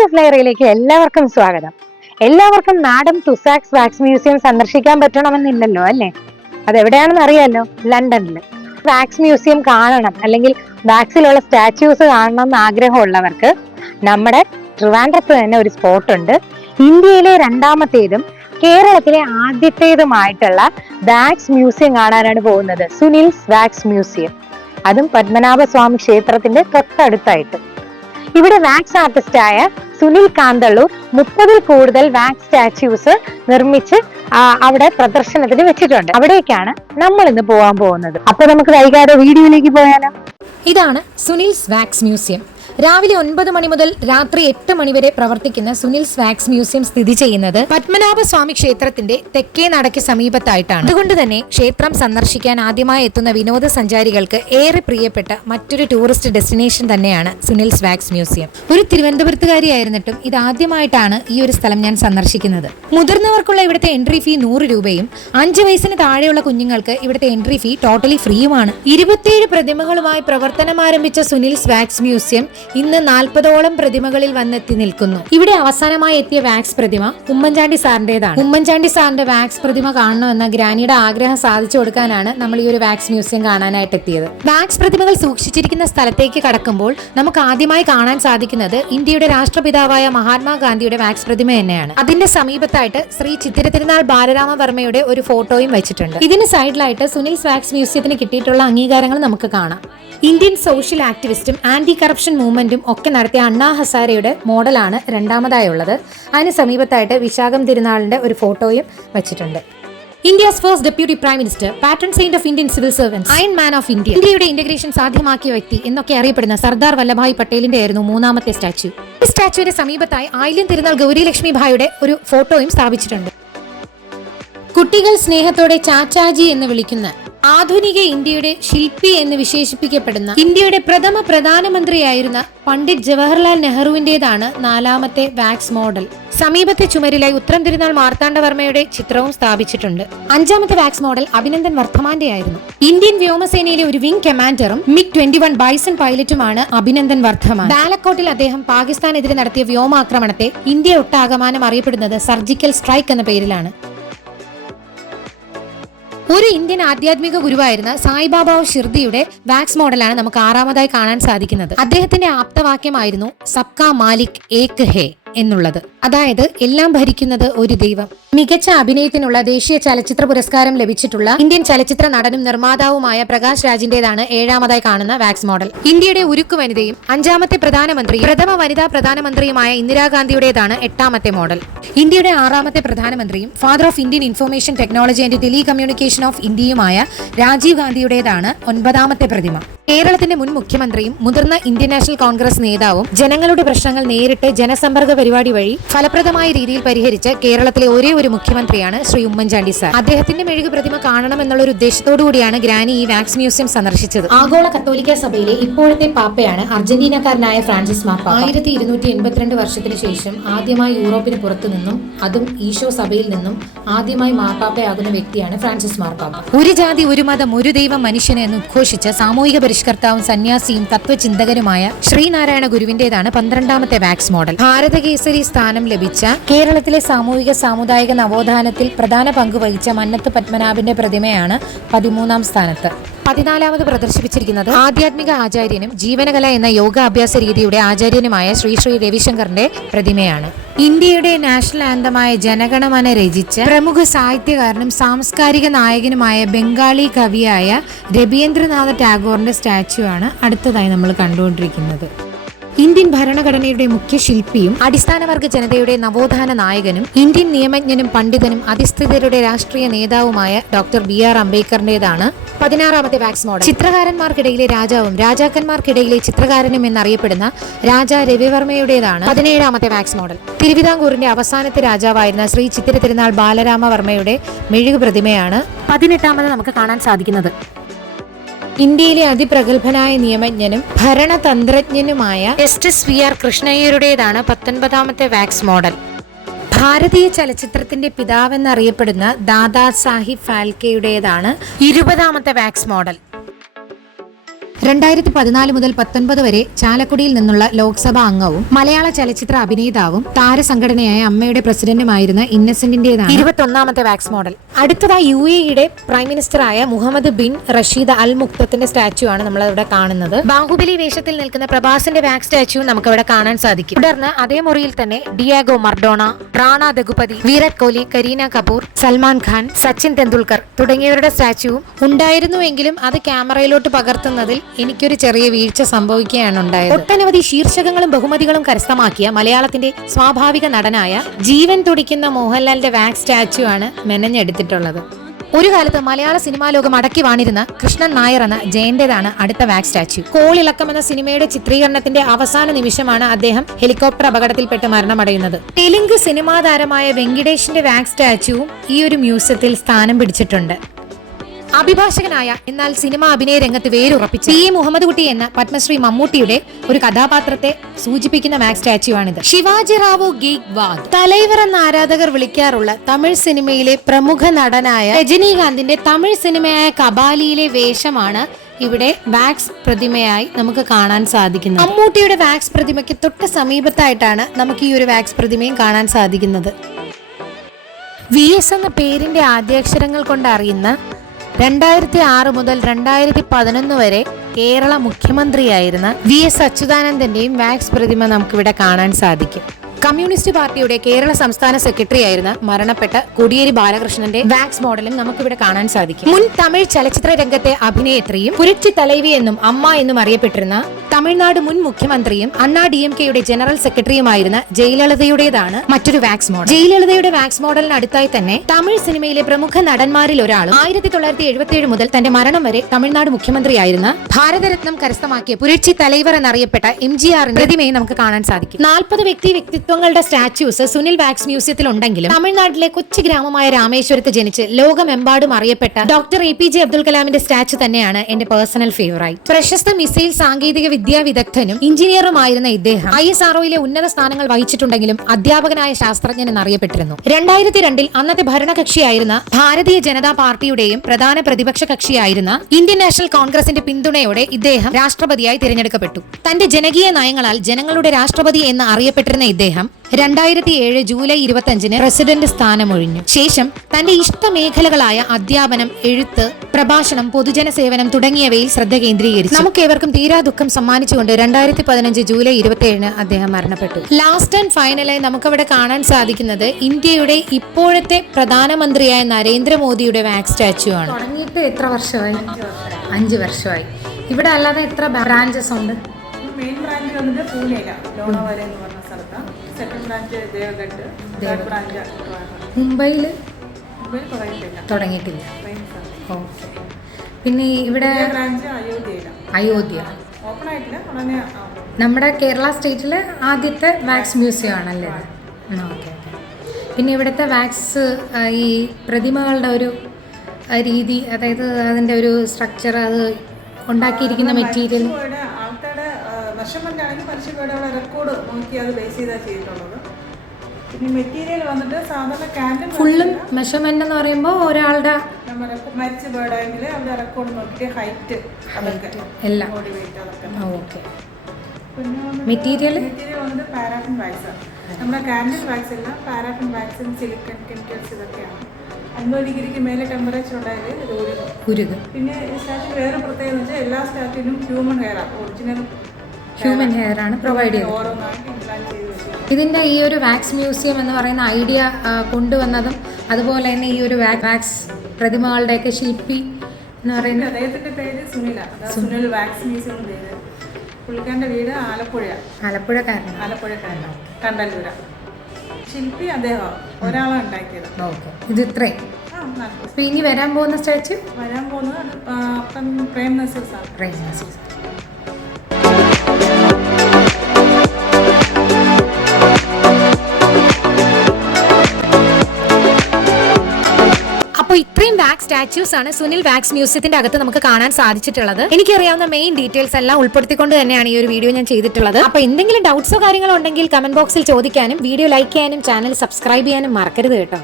News ലയറിയിലേക്ക് എല്ലാവർക്കും സ്വാഗതം. എല്ലാവർക്കും നാടൻ തുസാക്സ് വാക്സ് മ്യൂസിയം സന്ദർശിക്കാൻ പറ്റണമെന്നില്ലല്ലോ അല്ലേ? അതെവിടെയാണെന്ന് അറിയാലോ? ലണ്ടനിൽ വാക്സ് മ്യൂസിയം കാണണം അല്ലെങ്കിൽ വാക്സിലുള്ള സ്റ്റാച്യൂസ് കാണണം എന്ന് ആഗ്രഹമുള്ളവർക്ക് നമ്മുടെ ട്രിവാൻഡ്രത്ത് തന്നെ ഒരു സ്പോട്ട് ഉണ്ട് ഇന്ത്യയിലെ രണ്ടാമത്തേതും കേരളത്തിലെ ആദ്യത്തേതുമായിട്ടുള്ള വാക്സ് മ്യൂസിയം കാണാനാണ് പോകുന്നത്. സുനിൽസ് വാക്സ് മ്യൂസിയം അതും പത്മനാഭസ്വാമി ക്ഷേത്രത്തിന്റെ തൊട്ടടുത്തായിട്ട്. ഇവിടെ വാക്സ് ആർട്ടിസ്റ്റായ സുനിൽ കാന്തള്ളൂർ മുപ്പതിൽ കൂടുതൽ വാക്സ് സ്റ്റാച്യൂസ് നിർമ്മിച്ച് അവിടെ പ്രദർശനത്തിന് വെച്ചിട്ടുണ്ട്. അവിടേക്കാണ് നമ്മൾ ഇന്ന് പോകാൻ പോകുന്നത്. അപ്പൊ നമുക്ക് വൈകാതെ വീഡിയോയിലേക്ക് പോയാലോ? ഇതാണ് സുനിൽസ് വാക്സ് മ്യൂസിയം. രാവിലെ ഒൻപത് മണി മുതൽ രാത്രി എട്ട് മണിവരെ പ്രവർത്തിക്കുന്ന സുനിൽ സ്വാക്സ് മ്യൂസിയം സ്ഥിതി ചെയ്യുന്നത് പത്മനാഭസ്വാമി ക്ഷേത്രത്തിന്റെ തെക്കേ നടയ്ക്ക് സമീപത്തായിട്ടാണ്. അതുകൊണ്ട് തന്നെ ക്ഷേത്രം സന്ദർശിക്കാൻ ആദ്യമായി എത്തുന്ന വിനോദസഞ്ചാരികൾക്ക് ഏറെ പ്രിയപ്പെട്ട മറ്റൊരു ടൂറിസ്റ്റ് ഡെസ്റ്റിനേഷൻ തന്നെയാണ് സുനിൽ സ്വാക്സ് മ്യൂസിയം. ഒരു തിരുവനന്തപുരത്തുകാരിയായിരുന്നിട്ടും ഇത് ആദ്യമായിട്ടാണ് ഈ ഒരു സ്ഥലം ഞാൻ സന്ദർശിക്കുന്നത്. മുതിർന്നവർക്കുള്ള ഇവിടുത്തെ എൻട്രി ഫീ നൂറ് രൂപയും അഞ്ച് വയസ്സിന് താഴെയുള്ള കുഞ്ഞുങ്ങൾക്ക് ഇവിടുത്തെ എൻട്രി ഫീ ടോട്ടലി ഫ്രീയുമാണ്. ഇരുപത്തിയേഴ് പ്രതിമകളുമായി പ്രവർത്തനം ആരംഭിച്ച സുനിൽ സ്വാക്സ് മ്യൂസിയം ഇന്ന് നാൽപ്പതോളം പ്രതിമകളിൽ വന്നെത്തി നിൽക്കുന്നു. ഇവിടെ അവസാനമായി എത്തിയ വാക്സ് പ്രതിമ ഉമ്മൻചാണ്ടി സാറിന്റേതാണ്. ഉമ്മൻചാണ്ടി സാറിന്റെ വാക്സ് പ്രതിമ കാണണമെന്ന ഗ്രാനിയുടെ ആഗ്രഹം സാധിച്ചു കൊടുക്കാനാണ് നമ്മൾ ഈ ഒരു വാക്സ് മ്യൂസിയം കാണാനായിട്ട് എത്തിയത്. വാക്സ് പ്രതിമകൾ സൂക്ഷിച്ചിരിക്കുന്ന സ്ഥലത്തേക്ക് കടക്കുമ്പോൾ നമുക്ക് ആദ്യമായി കാണാൻ സാധിക്കുന്നത് ഇന്ത്യയുടെ രാഷ്ട്രപിതാവായ മഹാത്മാഗാന്ധിയുടെ വാക്സ് പ്രതിമ തന്നെയാണ്. അതിന്റെ സമീപത്തായിട്ട് ശ്രീ ചിത്തിര തിരുനാൾ ബാലരാമവർമ്മയുടെ ഒരു ഫോട്ടോയും വെച്ചിട്ടുണ്ട്. ഇതിന് സൈഡിലായിട്ട് സുനിൽ വാക്സ് മ്യൂസിയത്തിന് കിട്ടിയിട്ടുള്ള അംഗീകാരങ്ങൾ നമുക്ക് കാണാം. ഇന്ത്യൻ സോഷ്യൽ ആക്ടിവിസ്റ്റും ആന്റി കറപ്ഷൻ മൂവ്മെന്റും ഒക്കെ നടത്തിയ അണ്ണാ ഹസാരയുടെ മോഡലാണ് രണ്ടാമതായുള്ളത്. അതിന് സമീപത്തായിട്ട് വിശാഖം തിരുനാളിന്റെ ഒരു ഫോട്ടോയും വെച്ചിട്ടുണ്ട്. India's first deputy prime minister patron saint of Indian civil servants iron man of India ഇന്ത്യയുടെ ഇന്റഗ്രേഷൻ സാധ്യമാക്കിയ വ്യക്തി എന്നൊക്കെ അറിയപ്പെടുന്ന സർദാർ വല്ലഭായ് പട്ടേലിന്റെ ആയിരുന്നു മൂന്നാമത്തെ സ്റ്റാച്യു. ഈ സ്റ്റാച്യുവിന്റെ സമീപത്തായി ആയില്യം തിരുനാൾ ഗൗരി ലക്ഷ്മി ഭായുടെ ഒരു ഫോട്ടോയും സ്ഥാപിച്ചിട്ടുണ്ട്. കുട്ടികൾ സ്നേഹത്തോടെ ചാച്ചാജി എന്ന് വിളിക്കുന്ന ആധുനിക ഇന്ത്യയുടെ ശില്പി എന്ന് വിശേഷിപ്പിക്കപ്പെടുന്ന ഇന്ത്യയുടെ പ്രഥമ പ്രധാനമന്ത്രിയായിരുന്ന പണ്ഡിറ്റ് ജവഹർലാൽ നെഹ്റുവിന്റേതാണ് നാലാമത്തെ വാക്സ് മോഡൽ. സമീപത്തെ ചുമരിലായി ഉത്തരം തിരുനാൾ മാർത്താണ്ഡവർമ്മയുടെ ചിത്രവും സ്ഥാപിച്ചിട്ടുണ്ട്. അഞ്ചാമത്തെ വാക്സ് മോഡൽ അഭിനന്ദൻ വർദ്ധമാന്റെ ആയിരുന്നു ഇന്ത്യൻ വ്യോമസേനയിലെ ഒരു വിംഗ് കമാൻഡറും മിഗ് ട്വന്റി വൺ ബൈസൺ പൈലറ്റുമാണ് അഭിനന്ദൻ വർദ്ധമാൻ. ബാലക്കോട്ടിൽ അദ്ദേഹം പാകിസ്ഥാനെതിരെ നടത്തിയ വ്യോമാക്രമണത്തെ ഇന്ത്യ ഒട്ടാകമാനം അറിയപ്പെടുന്നത് സർജിക്കൽ സ്ട്രൈക്ക് എന്ന പേരിലാണ്. ഒരു ഇന്ത്യൻ ആധ്യാത്മിക ഗുരുവായിരുന്ന സായിബാബ ഷിർദിയുടെ വാക്സ് മോഡലാണ് നമുക്ക് ആറാമതായി കാണാൻ സാധിക്കുന്നത്. അദ്ദേഹത്തിന്റെ ആപ്തവാക്യമായിരുന്നു സബ്കാ മാലിക് ഏക് ഹേ. എന്നുള്ളത്. അതായത് എല്ലാം ഭരിക്കുന്നത് ഒരു ദൈവം. മികച്ച അഭിനയത്തിനുള്ള ദേശീയ ചലച്ചിത്ര പുരസ്കാരം ലഭിച്ചിട്ടുള്ള ഇന്ത്യൻ ചലച്ചിത്ര നടനും നിർമ്മാതാവുമായ പ്രകാശ് രാജിന്റേതാണ് ഏഴാമതായി കാണുന്ന വാക്സ് മോഡൽ. ഇന്ത്യയുടെ ഉരുക്കു വനിതയും അഞ്ചാമത്തെ പ്രധാനമന്ത്രി പ്രഥമ വനിതാ പ്രധാനമന്ത്രിയുമായ ഇന്ദിരാഗാന്ധിയുടേതാണ് എട്ടാമത്തെ മോഡൽ. ഇന്ത്യയുടെ ആറാമത്തെ പ്രധാനമന്ത്രിയും father of Indian information technology and telecommunication of ഇന്ത്യയുമായ Rajiv ഗാന്ധിയുടേതാണ് ഒൻപതാമത്തെ പ്രതിമ. കേരളത്തിന്റെ മുൻ മുഖ്യമന്ത്രിയും മുതിർന്ന ഇന്ത്യൻ നാഷണൽ കോൺഗ്രസ് നേതാവും ജനങ്ങളുടെ പ്രശ്നങ്ങൾ നേരിട്ട് ജനസമ്പർക്ക പരിപാടി വഴി ഫലപ്രദമായ രീതിയിൽ പരിഹരിച്ച കേരളത്തിലെ ഒരേ ഒരു മുഖ്യമന്ത്രിയാണ് ശ്രീ ഉമ്മൻചാണ്ടി സാർ. അദ്ദേഹത്തിന്റെ മെഴുകു പ്രതിമ കാണണം എന്നുള്ള ഒരു ഉദ്ദേശത്തോടു കൂടിയാണ് ഗ്രാനി ഈ വാക്സ് മ്യൂസിയം സന്ദർശിച്ചത്. ആഗോള കത്തോലിക്ക സഭയിലെ ഇപ്പോഴത്തെ പാപ്പയാണ് അർജന്റീനക്കാരനായ ഫ്രാൻസിസ് മാപ്പ ആയിരത്തി ഇരുന്നൂറ്റി എൺപത്തിരണ്ട് വർഷത്തിന് ശേഷം ആദ്യമായി യൂറോപ്പിന് പുറത്തു നിന്നും അതും ഈശോ സഭയിൽ നിന്നും ആദ്യമായി മാർപ്പാപ്പയാകുന്ന വ്യക്തിയാണ് ഫ്രാൻസിസ് മാർപ്പാപ്പ. ഒരു ജാതി ഒരു മതം ഒരു ദൈവം മനുഷ്യനെ എന്ന് ഉദ്ഘോഷിച്ച സാമൂഹിക പരിഷ്കർത്താവും സന്യാസിയും തത്വചിന്തകനുമായ ശ്രീനാരായണ ഗുരുവിന്റേതാണ് പന്ത്രണ്ടാമത്തെ വാക്സ് മോഡൽ. ഭാരതകേസരി സ്ഥാനം ലഭിച്ച കേരളത്തിലെ സാമൂഹിക സാമുദായിക നവോത്ഥാനത്തിൽ പ്രധാന പങ്ക് വഹിച്ച മന്നത്ത് പത്മനാഭന്റെ പ്രതിമയാണ് പതിമൂന്നാം സ്ഥാനത്ത്. പതിനാലാമത് പ്രദർശിപ്പിച്ചിരിക്കുന്നത് ആധ്യാത്മിക ആചാര്യനും ജീവനകല എന്ന യോഗ അഭ്യാസ രീതിയുടെ ആചാര്യനുമായ ശ്രീ ശ്രീ രവിശങ്കറിന്റെ പ്രതിമയാണ്. ഇന്ത്യയുടെ നാഷണൽ ആന്തമായ ജനഗണമന രചിച്ച പ്രമുഖ സാഹിത്യകാരനും സാംസ്കാരിക നായകനുമായ ബംഗാളി കവിയായ രവീന്ദ്രനാഥ ടാഗോറിന്റെ സ്റ്റാച്ചു ആണ് അടുത്തതായി നമ്മൾ കണ്ടുകൊണ്ടിരിക്കുന്നത്. ഇന്ത്യൻ ഭരണഘടനയുടെ മുഖ്യ ശില്പിയും അടിസ്ഥാനവർഗ ജനതയുടെ നവോത്ഥാന നായകനും ഇന്ത്യൻ നിയമജ്ഞനും പണ്ഡിതനും അധിസ്ഥിതരുടെ രാഷ്ട്രീയ നേതാവുമായ ഡോക്ടർ ബി ആർ അംബേദ്കറിന്റേതാണ് പതിനാറാമത്തെ വാക്സ് മോഡൽ. ചിത്രകാരന്മാർക്കിടയിലെ രാജാവും രാജാക്കന്മാർക്കിടയിലെ ചിത്രകാരനും എന്നറിയപ്പെടുന്ന രാജ രവിവർമ്മയുടേതാണ് പതിനേഴാമത്തെ വാക്സ് മോഡൽ. തിരുവിതാംകൂറിന്റെ അവസാനത്തെ രാജാവായിരുന്ന ശ്രീ ചിത്തിര തിരുനാൾ ബാലരാമവർമ്മയുടെ മെഴുകു പ്രതിമയാണ് പതിനെട്ടാമത് നമുക്ക് കാണാൻ സാധിക്കുന്നത്. ഇന്ത്യയിലെ അതിപ്രഗത്ഭനായ നിയമജ്ഞനും ഭരണതന്ത്രജ്ഞനുമായ ജസ്റ്റിസ് വി ആർ കൃഷ്ണയ്യരുടേതാണ് പത്തൊൻപതാമത്തെ വാക്സ് മോഡൽ. ഭാരതീയ ചലച്ചിത്രത്തിന്റെ പിതാവെന്നറിയപ്പെടുന്ന ദാദാ സാഹിബ് ഫാൽക്കെയുടേതാണ് ഇരുപതാമത്തെ വാക്സ് മോഡൽ. രണ്ടായിരത്തി പതിനാല് മുതൽ പത്തൊൻപത് വരെ ചാലക്കുടിയിൽ നിന്നുള്ള ലോക്സഭാ അംഗവും മലയാള ചലച്ചിത്ര അഭിനേതാവും താരസംഘടനയായ അമ്മയുടെ പ്രസിഡന്റുമായിരുന്ന ഇന്നസെന്റിന്റേതാണ്. ഇരുപത്തൊന്നാമത്തെ വാക്സ് മോഡൽ. അടുത്തതായി യു യുടെ പ്രൈം മിനിസ്റ്റർ ആയ മുഹമ്മദ് ബിൻ റഷീദ് അൽ മുക്തത്തിന്റെ സ്റ്റാച്ചു ആണ് നമ്മൾ ഇവിടെ കാണുന്നത്. ബാഹുബലി വേഷത്തിൽ നിൽക്കുന്ന പ്രഭാസിന്റെ ബാക്ക് സ്റ്റാച്യു നമുക്ക് ഇവിടെ കാണാൻ സാധിക്കും. തുടർന്ന് അതേ മുറിയിൽ തന്നെ ഡിയാഗോ മർഡോണ റാണ ദഗുപതി വിരാട് കോഹ്ലി കരീന കപൂർ സൽമാൻ ഖാൻ സച്ചിൻ തെണ്ടുൽക്കർ തുടങ്ങിയവരുടെ സ്റ്റാച്ചുവും ഉണ്ടായിരുന്നുവെങ്കിലും അത് ക്യാമറയിലോട്ട് പകർത്തുന്നതിൽ എനിക്കൊരു ചെറിയ വീഴ്ച സംഭവിക്കുകയാണ് ഉണ്ടായത്. ഒട്ടനവധി ശീർഷകങ്ങളും ബഹുമതികളും കരസ്ഥമാക്കിയ മലയാളത്തിന്റെ സ്വാഭാവിക നടനായ ജീവൻ തുടിക്കുന്ന മോഹൻലാലിന്റെ വാക്സ് സ്റ്റാച്ചു ആണ് മെനഞ്ഞെടുത്തിട്ടുള്ളത് ഒരു കാലത്ത് മലയാള സിനിമാ ലോകം അടക്കി വാണിരുന്ന കൃഷ്ണൻ നായർ എന്ന ജയന്റേതാണ് അടുത്ത വാക്സ് സ്റ്റാച്യു. കോളിളക്കം എന്ന സിനിമയുടെ ചിത്രീകരണത്തിന്റെ അവസാന നിമിഷമാണ് അദ്ദേഹം ഹെലികോപ്റ്റർ അപകടത്തിൽപ്പെട്ട് മരണമടയുന്നത്. തെലുങ്ക് സിനിമാ താരമായ വെങ്കിടേഷിന്റെ വാക്സ് സ്റ്റാച്യുവും ഈ ഒരു മ്യൂസിയത്തിൽ സ്ഥാനം പിടിച്ചിട്ടുണ്ട്. അഭിഭാഷകനായ എന്നാൽ സിനിമ അഭിനയ രംഗത്ത് വേരുറപ്പിച്ച ടി മുഹമ്മദ് കുട്ടി എന്ന പത്മശ്രീ മമ്മൂട്ടിയുടെ ഒരു കഥാപാത്രത്തെ സൂചിപ്പിക്കുന്ന മാക്സ് സ്റ്റാച്യു ആണിത് ശിവാജി റാവു ഗീക് വാദ്. തലൈവർ എന്ന ആരാധകർ വിളിക്കാറുള്ള തമിഴ് സിനിമയിലെ പ്രമുഖ നടനായ രജനീകാന്തിന്റെ തമിഴ് സിനിമയായ കബാലിയിലെ വേഷമാണ് ഇവിടെ വാക്സ് പ്രതിമയായി നമുക്ക് കാണാൻ സാധിക്കുന്നത്. മമ്മൂട്ടിയുടെ വാക്സ് പ്രതിമയ്ക്ക് തൊട്ട് സമീപത്തായിട്ടാണ് നമുക്ക് ഈ ഒരു വാക്സ് പ്രതിമയും കാണാൻ സാധിക്കുന്നത്. വി. എസ്. എന്ന പേരിന്റെ ആദ്യാക്ഷരങ്ങൾ കൊണ്ട് അറിയുന്ന രണ്ടായിരത്തി ആറ് മുതൽ രണ്ടായിരത്തി പതിനൊന്ന് വരെ കേരള മുഖ്യമന്ത്രിയായിരുന്ന വി എസ് അച്യുതാനന്ദന്റെയും വാക്സ് പ്രതിമ നമുക്കിവിടെ കാണാൻ സാധിക്കും. കമ്മ്യൂണിസ്റ്റ് പാർട്ടിയുടെ കേരള സംസ്ഥാന സെക്രട്ടറി ആയിരുന്ന മരണപ്പെട്ട കോടിയേരി ബാലകൃഷ്ണന്റെ വാക്സ് മോഡലും നമുക്കിവിടെ കാണാൻ സാധിക്കും. മുൻ തമിഴ് ചലച്ചിത്ര രംഗത്തെ അഭിനേത്രിയും പുരട്சி തലൈവി എന്നും അമ്മ എന്നും അറിയപ്പെട്ടിരുന്ന തമിഴ്നാട് മുൻ മുഖ്യമന്ത്രിയും അണ്ണാ ഡി എം കെയുടെ ജനറൽ സെക്രട്ടറിയുമായിരുന്ന ജയലളിതയുടേതാണ് മറ്റൊരു വാക്സ് മോഡൽ. ജയലളിതയുടെ വാക്സ് മോഡലിന് അടുത്തായി തന്നെ തമിഴ് സിനിമയിലെ പ്രമുഖ നടന്മാരിൽ ഒരാളും ആയിരത്തി തൊള്ളായിരത്തി എഴുപത്തിയേഴ് മുതൽ തന്റെ മരണം വരെ തമിഴ്നാട് മുഖ്യമന്ത്രിയായിരുന്ന ഭാരതരത്നം കരസ്ഥമാക്കിയ പുരക്ഷി തലൈവർ എന്നറിയപ്പെട്ട എം ജി ആറിന്റെ പ്രതിമയെ നമുക്ക് കാണാൻ സാധിക്കും. നാൽപ്പത് വ്യക്തി വ്യക്തിത്വങ്ങളുടെ സ്റ്റാച്യൂസ് സുനിൽ വാക്സ് മ്യൂസിയത്തിൽ ഉണ്ടെങ്കിലും തമിഴ്നാട്ടിലെ കൊച്ചു ഗ്രാമമായ രാമേശ്വരത്ത് ജനിച്ച് ലോകമെമ്പാടും അറിയപ്പെട്ട doctor A P J Abdul കലാമിന്റെ സ്റ്റാച്യു തന്നെയാണ് എന്റെ പേഴ്സണൽ ഫേവറേറ്റ്. പ്രശസ്ത മിസൈൽ സാങ്കേതിക വിദ്യാ വിദഗ്ധനും എഞ്ചിനീയറുമായിരുന്ന ഇദ്ദേഹം ഐ എസ് ആർഒയിലെ ഉന്നത സ്ഥാനങ്ങൾ വഹിച്ചിട്ടുണ്ടെങ്കിലും അധ്യാപകനായ ശാസ്ത്രജ്ഞൻ എന്നറിയപ്പെട്ടിരുന്നു. രണ്ടായിരത്തി രണ്ടിൽ അന്നത്തെ ഭരണകക്ഷിയായിരുന്ന ഭാരതീയ ജനതാ പാർട്ടിയുടെയും പ്രധാന പ്രതിപക്ഷ കക്ഷിയായിരുന്ന ഇന്ത്യൻ നാഷണൽ കോൺഗ്രസിന്റെ പിന്തുണയോടെ ഇദ്ദേഹം രാഷ്ട്രപതിയായി തിരഞ്ഞെടുക്കപ്പെട്ടു. തന്റെ ജനകീയ നയങ്ങളാൽ ജനങ്ങളുടെ രാഷ്ട്രപതി എന്ന് അറിയപ്പെട്ടിരുന്ന ഇദ്ദേഹം രണ്ടായിരത്തി ഏഴ് ജൂലൈ ഇരുപത്തിയഞ്ചിന് പ്രസിഡന്റ് സ്ഥാനമൊഴിഞ്ഞു. ശേഷം തന്റെ ഇഷ്ട മേഖലകളായ അധ്യാപനം എഴുത്ത് പ്രഭാഷണം പൊതുജന സേവനം തുടങ്ങിയവയിൽ ശ്രദ്ധ കേന്ദ്രീകരിച്ചു. നമുക്കേവർക്കും തീരാ ദുഃഖം സമ്മാനിച്ചുകൊണ്ട് രണ്ടായിരത്തി പതിനഞ്ച് ജൂലൈ ഇരുപത്തിയേഴിന് അദ്ദേഹം മരണപ്പെട്ടു. ലാസ്റ്റ് ആൻഡ് ഫൈനലായി നമുക്കവിടെ കാണാൻ സാധിക്കുന്നത് ഇന്ത്യയുടെ ഇപ്പോഴത്തെ പ്രധാനമന്ത്രിയായ നരേന്ദ്രമോദിയുടെ വാക്സ് സ്റ്റാച്ചു ആണ്. തുടങ്ങിയിട്ട് എത്ര വർഷമായി? അഞ്ച് വർഷമായി. ഇവിടെ അല്ലാതെ എത്ര ബ്രാഞ്ചസ് ഉണ്ട്? മെയിൻ ബ്രാഞ്ച് വന്നിട്ട് പൂനെയില ലോണവര എന്ന് പറഞ്ഞ സ്ഥലത്താണ് second branch Devgad third branch. മുംബൈയിൽ മുംബൈയിൽ തുടങ്ങിയിട്ടില്ല. തുടങ്ങിയിട്ടില്ല. ഓക്കെ. പിന്നെ ഇവിടെ ബ്രാഞ്ച് അയോധ്യയില അയോധ്യ. ഓപ്പൺ ആയിട്ടില്ല. ഉടനെ നമ്മുടെ കേരള സ്റ്റേറ്റിലെ ആദ്യത്തെ വാക്സ് മ്യൂസിയം ആണല്ലേ ഓക്കെ ഓക്കെ. പിന്നെ ഇവിടുത്തെ വാക്സ് ഈ പ്രതിമകളുടെ ഒരു രീതി അതായത് അതിന്റെ ഒരു സ്ട്രക്ചർ അത് ഉണ്ടാക്കിയിരിക്കുന്ന മെറ്റീരിയൽ ആണെങ്കിൽ റെക്കോർഡ് നോക്കി അത് ബേസ് ചെയ്താണ് ചെയ്തിട്ടുള്ളത്. പിന്നെ മെറ്റീരിയൽ വന്നിട്ട് സാധാരണ ക്യാൻഡിൽ ഫുള്ളും മെഷർമെന്റ് എന്ന് പറയുമ്പോൾ ഒരാളുടെ മരിച്ച ബേർഡായെങ്കിൽ അവരുടെ റെക്കോർഡ് നോക്കിയിട്ട് ഹൈറ്റ് അതൊക്കെ എല്ലാം. ബോഡി വെയിറ്റ് അതൊക്കെ ഓക്കെ പിന്നെ മെറ്റീരിയൽ മെറ്റീരിയൽ വന്നിട്ട് പാരാഫിൻ വാക്സ് നമ്മുടെ കാൻഡിൽ വാക്സ് അല്ല പാരാഫിൻ വാക്സും സിലിക്കൺ കെമിക്കൽസ് ഇതൊക്കെയാണ്. അൻപത് ഡിഗ്രിക്ക് മേലെ ടെമ്പറേച്ചർ ഉണ്ടായാൽ ഇത് ഒരു ഉരുക് പിന്നെ ഈ സ്റ്റാറ്റിന് വേറെ പ്രത്യേകത വെച്ചാൽ എല്ലാ സ്റ്റാറ്റിനും human hair original human hair ആണ് പ്രൊവൈഡ് ചെയ്യുന്നത് ഇതിന്റെ ഈ ഒരു വാക്സ് മ്യൂസിയം എന്ന് പറയുന്ന ഐഡിയ കൊണ്ടുവന്നതും അതുപോലെ തന്നെ ഈ ഒരു വാക്സ് പ്രതിമകളുടെയൊക്കെ ശില്പി എന്ന് പറയുന്ന അദ്ദേഹത്തിന്റെ പേര് സുനിലാണ് സുനിൽ വാക്സ് മ്യൂസിയം പേര്. പുള്ളിക്കാരന്റെ വീട് ആലപ്പുഴ. ആലപ്പുഴക്കാരൻ ആലപ്പുഴക്കാരൻ കണ്ടല്ലൂര. ശില്പി അദ്ദേഹം ഒരാളാണ് ഉണ്ടാക്കിയത്. ഓക്കെ. ഇത് അപ്പൊ ഇനി വരാൻ പോകുന്ന സ്റ്റാച്ചു വരാൻ പോകുന്നത് ആ, അപ്പം Prem Nazir sir. Wax statues ആണ് സുനിൽ വാക്സ് മ്യൂസിയത്തിന്റെ അകത്ത് നമുക്ക് കാണാൻ സാധിച്ചിട്ടുള്ളത്. എനിക്കറിയാവുന്ന മെയിൻ ഡീറ്റെയിൽസ് എല്ലാം ഉൾപ്പെടുത്തിക്കൊണ്ട് തന്നെയാണ് ഈ ഒരു വീഡിയോ ഞാൻ ചെയ്തിട്ടുള്ളത്. അപ്പൊ എന്തെങ്കിലും ഡൗട്ട്സോ കാര്യങ്ങളോ ഉണ്ടെങ്കിൽ കമന്റ് ബോക്സിൽ ചോദിക്കാനും വീഡിയോ ലൈക്ക് ചെയ്യാനും ചാനൽ സബ്സ്ക്രൈബ് ചെയ്യാനും മറക്കരുത് കേട്ടോ.